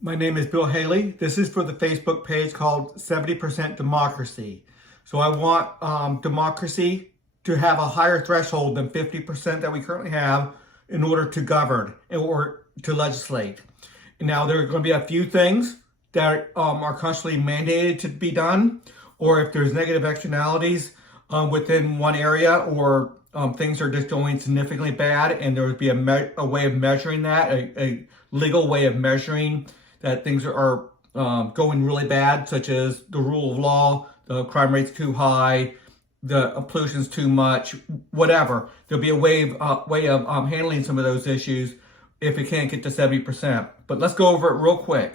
My name is Bill Haley. This is for the Facebook page called 70% Democracy. So I want democracy to have a higher threshold than 50% that we currently have in order to govern or to legislate. Now, there are going to be a few things that are constantly mandated to be done, or if there's negative externalities within one area, or things are just going significantly bad, and there would be a way of measuring that, a legal way of measuring that things are going really bad, such as the rule of law, the crime rate's too high, the pollution's too much, whatever. There'll be a way of handling some of those issues if it can't get to 70%. But let's go over it real quick.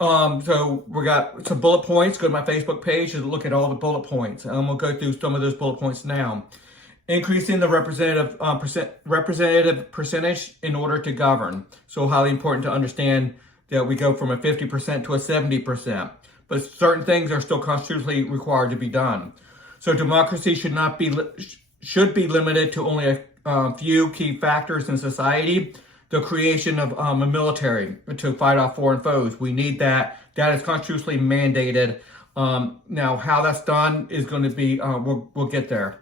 So we got some bullet points. Go to my Facebook page to look at all the bullet points. We'll go through some of those bullet points now. Increasing the representative percentage in order to govern. So highly important to understand that we go from a 50% to a 70%. But certain things are still constitutionally required to be done. So democracy should be limited to only a few key factors in society. The creation of a military to fight off foreign foes. We need that. That is constitutionally mandated. Now, how that's done is going to be, we'll get there.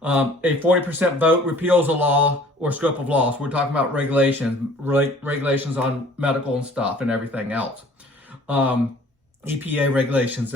A 40% vote repeals a law or scope of law. So we're talking about regulations on medical and stuff and everything else. EPA regulations,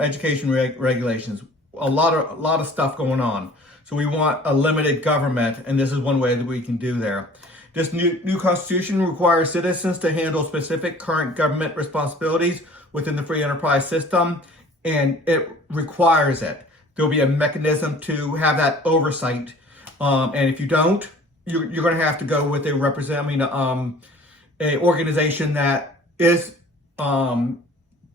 education regulations, a lot of stuff going on. So we want a limited government, and this is one way that we can do there. This new constitution requires citizens to handle specific current government responsibilities within the free enterprise system, and it requires it. There'll be a mechanism to have that oversight, and if you don't, you're going to have to go with a organization that is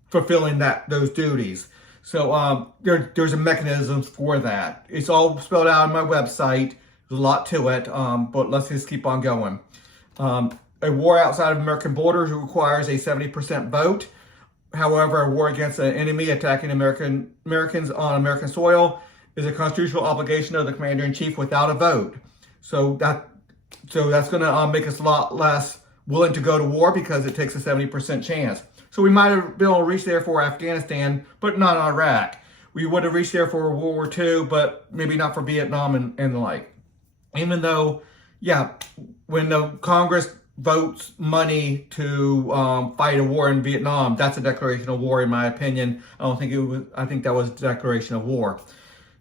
fulfilling those duties. So there's a mechanism for that. It's all spelled out on my website. There's a lot to it, but let's just keep on going. A war outside of American borders requires a 70% vote. However, a war against an enemy attacking Americans on American soil is a constitutional obligation of the commander-in-chief without a vote. So that's going to make us a lot less willing to go to war because it takes a 70% chance. So we might have been able to reach there for Afghanistan, but not Iraq. We would have reached there for World War II, but maybe not for Vietnam and the like. Even though, yeah, when the Congress votes money to fight a war in Vietnam, that's a declaration of war in my opinion. I think that was a declaration of war.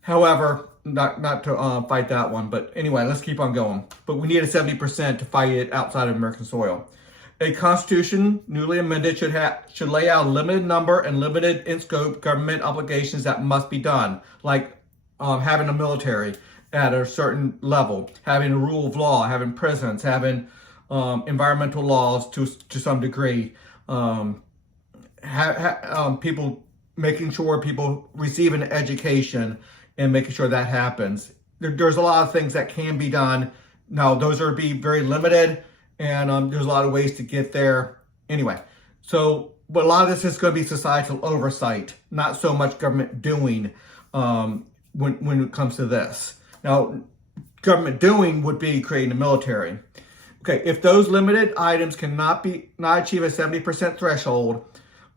However, not to fight that one, but anyway, let's keep on going. But we need a 70% to fight it outside of American soil. A constitution, newly amended, should lay out a limited number and limited in scope government obligations that must be done, like having a military at a certain level, having a rule of law, having prisons, having environmental laws to some degree, people making sure people receive an education and making sure that happens. There's a lot of things that can be done. Now, those are be very limited, and there's a lot of ways to get there. Anyway, but a lot of this is going to be societal oversight, not so much government doing when it comes to this. Now, government doing would be creating a military. Okay, if those limited items cannot achieve a 70% threshold,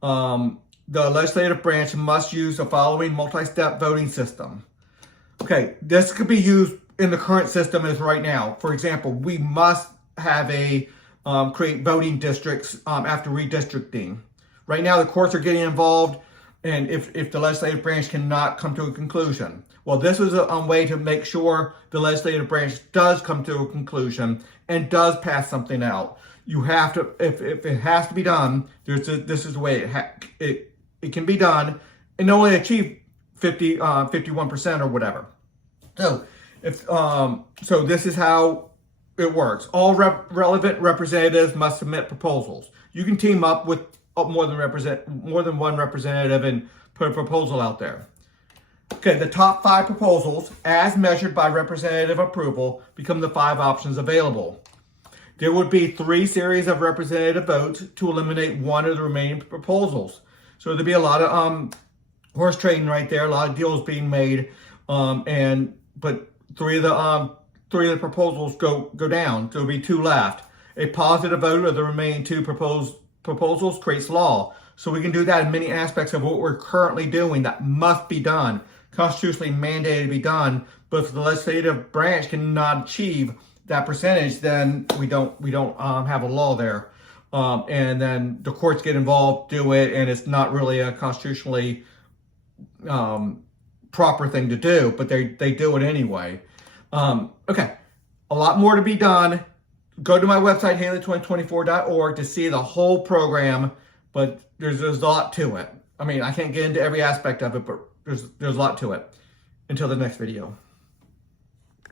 the legislative branch must use the following multi-step voting system. Okay, this could be used in the current system as right now. For example, we must have create voting districts after redistricting. Right now, the courts are getting involved, and if the legislative branch cannot come to a conclusion. Well, this is a way to make sure the legislative branch does come to a conclusion and does pass something out. You have to, if it has to be done, this is the way it can be done, and only achieve 51% or whatever. So so this is how it works. All relevant representatives must submit proposals. You can team up with more than one representative and put a proposal out there. Okay, the top 5 proposals, as measured by representative approval, become the 5 options available. There would be 3 series of representative votes to eliminate one of the remaining proposals. So there'd be a lot of horse trading right there, a lot of deals being made, but 3 of the proposals go down. So there'll be 2 left. A positive vote of the remaining 2 proposed proposals creates law. So we can do that in many aspects of what we're currently doing that must be done, constitutionally mandated to be done. But if the legislative branch cannot achieve that percentage, then we don't have a law there. And then the courts get involved, do it, and it's not really a constitutionally proper thing to do, but they do it anyway. Okay, a lot more to be done. Go to my website, haley2024.org, to see the whole program, but there's a lot to it. I mean, I can't get into every aspect of it, but there's a lot to it. Until the next video.